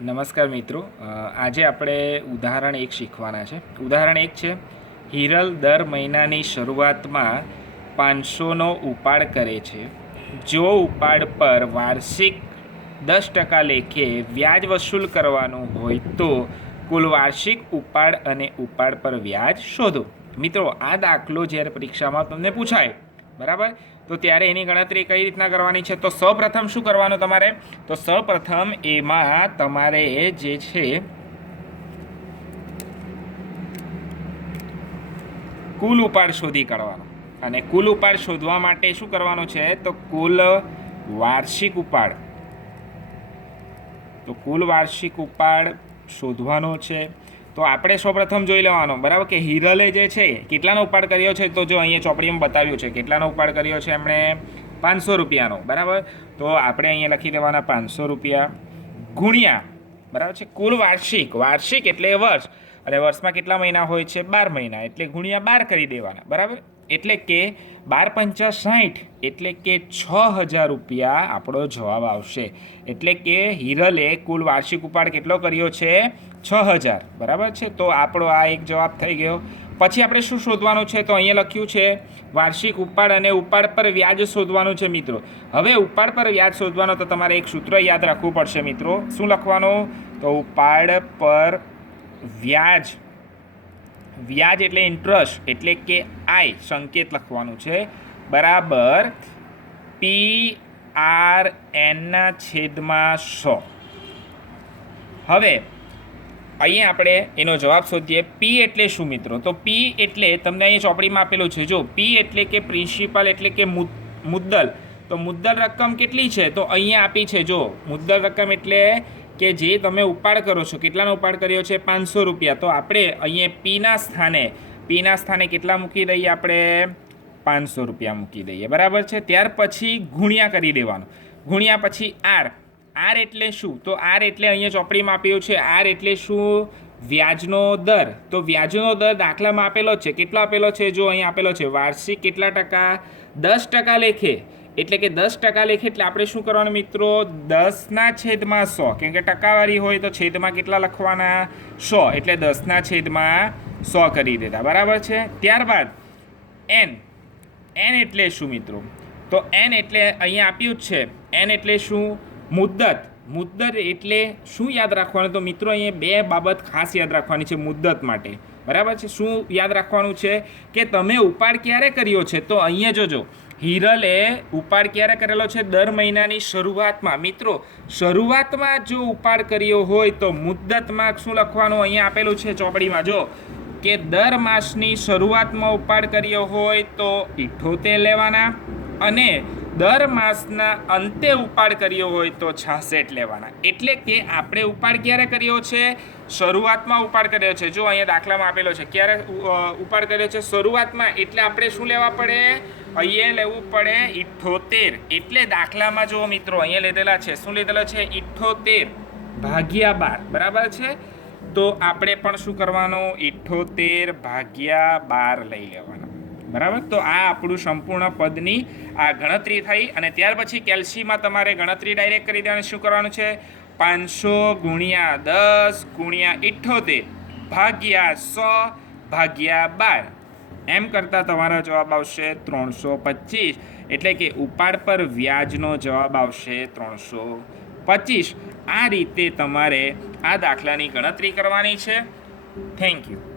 નમસ્કાર મિત્રો. આજે આપણે ઉદાહરણ એક શીખવાના છે. ઉદાહરણ એક છે, હિરલ દર મહિનાની શરૂઆતમાં પાંચસોનો ઉપાડ કરે છે. જો ઉપાડ પર વાર્ષિક દસ ટકા લેખે વ્યાજ વસૂલ કરવાનું હોય તો કુલ વાર્ષિક ઉપાડ અને ઉપાડ પર વ્યાજ શોધો. મિત્રો, આ દાખલો જ્યારે પરીક્ષામાં તમને પૂછાય બરાબર? તો ત્યારે એની ગણતરી કઈ રીતના કરવાની છે? તો સૌપ્રથમ શું કરવાનું તમારે? તો સૌપ્રથમ એમાં તમારે જે છે, કુલ ઉપાડ શોધી કાઢવાનો. અને કુલ ઉપાડ શોધવા માટે શું કરવાનું છે? તો કુલ વાર્ષિક ઉપાડ. તો કુલ વાર્ષિક ઉપાડ શોધવાનો છે. તો આપણે સૌપ્રથમ જોઈ લેવાનો, બરાબર? કે હિરલે જે છે, કેટલાનો ઉપાડ કર્યો છે? તો જો અહીંયા ચોપડીમાં બતાવ્યું છે, કેટલાનો ઉપાડ કર્યો છે એમણે? પાંચસો રૂપિયાનો, બરાબર? તો આપણે અહીંયા લખી દેવાના પાંચસો રૂપિયા ગુણ્યા, બરાબર છે? કુલ વાર્ષિક વાર્ષિક એટલે વર્ષ. અને વર્ષમાં કેટલા મહિના હોય છે? બાર મહિના. એટલે ગુણ્યા બાર કરી દેવાના. બરાબર? એટલે કે બાર પંચા સાઠ એટલે કે છ હજાર રૂપિયા આપણો જવાબ આવશે. એટલે કે હિરલે કુલ વાર્ષિક ઉપાડ કેટલો કર્યો છે? છ હજાર. બરાબર છે? તો આપણો આ એક જવાબ થઈ ગયો. પછી આપણે શું શોધવાનું છે? તો અહીંયા લખ્યું છે, વાર્ષિક ઉપાડ અને ઉપાડ પર વ્યાજ શોધવાનું છે, મિત્રો. હવે ઉપાડ પર વ્યાજ શોધવાનો તો તમારે એક સૂત્ર યાદ રાખવું પડશે, મિત્રો. શું લખવાનું? તો ઉપાડ પર વ્યાજ. વ્યાજ એટલે ઇન્ટરેસ્ટ એટલે કે આઈ સંકેત લખવાનું છે. બરાબર. પી આર એનના છેદમાં સો. હવે, અહીંયા આપણે એનો જવાબ શોધીએ. પી એટલે શું મિત્રો? તો પી એટલે તમને અહીં ચોપડીમાં આપેલું છે. જો પી એટલે કે પ્રિન્સિપલ એટલે કે મુદ- મુદ્દલ. તો મુદ્દલ રકમ કેટલી છે? તો અહીંયા આપી છે, જો, મુદ્દલ રકમ એટલે કે જે તમે ઉપાડ કરો છો, કેટલાનો ઉપાડ કર્યો છે? પાંચસો રૂપિયા. તો આપણે અહીંયા પીના સ્થાને પીના સ્થાને કેટલા મૂકી દઈએ આપણે? પાંચસો રૂપિયા મૂકી દઈએ. બરાબર છે? ત્યાર પછી ગુણ્યા કરી દેવાનો. ગુણ્યા પછી આર આર એટલે શું? તો આર એટલે અહીંયા ચોપડીમાં આપ્યું છે. આર એટલે શું? વ્યાજનો દર. તો વ્યાજનો દર દાખલામાં આપેલો છે. કેટલો આપેલો છે? જો અહીં આપેલો છે. વાર્ષિક કેટલા ટકા? દસ ટકા લેખે. એટલે કે દસ ટકા લેખે એટલે આપણે શું કરવાનું મિત્રો? દસના છેદમાં સો. કેમ કે ટકાવારી હોય તો છેદમાં કેટલા લખવાના? સો. એટલે દસના છેદમાં સો કરી દેતા બરાબર છે? ત્યારબાદ એન એન એટલે શું મિત્રો? તો એન એટલે અહીંયા આપ્યું જ છે. એન એટલે શું? મુદ્દત. મુદ્દત એટલે શું યાદ રાખવાનું? તો મિત્રો અહીંયા બે બાબત ખાસ યાદ રાખવાની છે મુદ્દત માટે. બરાબર છે? શું યાદ રાખવાનું છે? કે તમે ઉપાડ ક્યારે કર્યો છે? તો અહીંયા જોજો. હિરલે ઉપાડ ક્યારે કરેલો છે? દર મહિનાની શરૂઆતમાં. મિત્રો, શરૂઆતમાં જો ઉપાડ કર્યો હોય તો મુદ્દતમાં શું લખવાનું અહીંયા આપેલું છે ચોપડીમાં? જો કે દર માસની શરૂઆતમાં ઉપાડ કર્યો હોય તો ઇઠોતેર લેવાના અને દર માસના અંતે ઉપાડ કર્યો હોય તો છાસઠ લેવાના. એટલે કે આપણે ઉપાડ ક્યારે કર્યો છે? શરૂઆતમાં ઉપાડ કર્યો છે. જો અહીંયા દાખલામાં આપેલો છે, ક્યારે ઉપાડ કર્યો છે? શરૂઆતમાં એટલે આપણે શું લેવા પડે? અહીંયા લેવું પડે ઇઠ્ઠોતેર એટલે દાખલામાં જો મિત્રો, અહીંયા લીધેલા છે. શું લીધેલા છે? ઇઠ્ઠોતેર ભાગ્યા બાર. બરાબર છે? તો આપણે પણ શું કરવાનું? ઇઠ્ઠોતેર ભાગ્યા બાર લઈ લેવાના. બરાબર? તો આ આપણું સંપૂર્ણ પદની આ ગણતરી થઈ અને ત્યાર પછી કેલ્સીમાં તમારે ગણતરી ડાયરેક્ટ કરી દેવાની શું કરવાનું છે? પાંચસો ગુણ્યા દસ ગુણ્યા ઇઠ્ઠોતેર ભાગ્યા સો ભાગ્યા બાર. એમ કરતાં તમારો જવાબ આવશે ત્રણસો પચીસ. એટલે કે ઉપાડ પર વ્યાજનો જવાબ આવશે ત્રણસો પચીસ. આ રીતે તમારે આ દાખલાની ગણતરી કરવાની છે. Thank you